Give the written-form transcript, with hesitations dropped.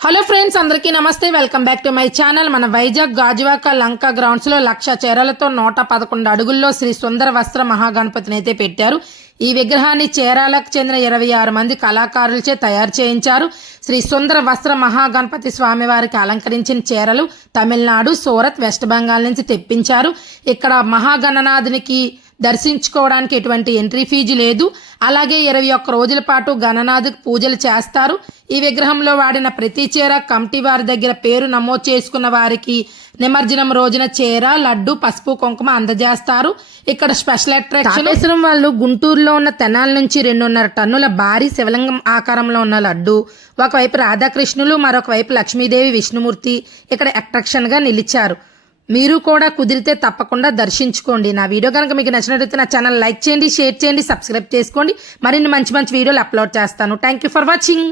Hello friends, అందరికీ నమస్తే. Welcome back to my channel. మన వైజాగ్ గాజువాక లంక గ్రౌండ్స్ లో 1,00,000 చీరలతో 111 అడుగుల్లో శ్రీ సుందర వస్త్ర మహాగణపతిని అయితే పెట్టారు. ఈ విగ్రహాన్ని చీరాలకు చెందిన 26 మంది కళాకారులచే తయారు చేయించారు. శ్రీ సుందర వస్త్ర మహాగణపతి స్వామివారికి అలంకరించిన చీరలు తమిళనాడు, సూరత్, వెస్ట్ బెంగాల్ నుంచి తెప్పించారు. ఇక్కడ మహాగణనాథునికి దర్శించుకోవడానికి ఎటువంటి ఎంట్రీ ఫీజు లేదు. అలాగే 21 రోజుల పాటు గణనాథుకి పూజలు చేస్తారు. ఈ విగ్రహంలో వాడిన ప్రతి చీర కమిటీ వారి దగ్గర పేరు నమోదు చేసుకున్న వారికి నిమజ్జనం రోజున చీర, లడ్డు, పసుపు, కుంకుమ అందజేస్తారు. ఇక్కడ స్పెషల్ అట్రాక్షన్ వాళ్ళు గుంటూరులో ఉన్న తెనాల నుంచి 2.5 టన్నుల భారీ శివలింగం ఆకారంలో ఉన్న లడ్డు, ఒకవైపు రాధాకృష్ణులు, మరొక వైపు లక్ష్మీదేవి, విష్ణుమూర్తి ఇక్కడ అట్రాక్షన్ గా నిలిచారు. మీరు కూడా కుదిరితే తప్పకుండా దర్శించుకోండి. నా వీడియో కనుక మీకు నచ్చినట్లయితే నా ఛానల్ లైక్ చేయండి, షేర్ చేయండి, సబ్స్క్రైబ్ చేసుకోండి. మరిన్ని మంచి మంచి వీడియోలు అప్లోడ్ చేస్తాను. Thank you for watching.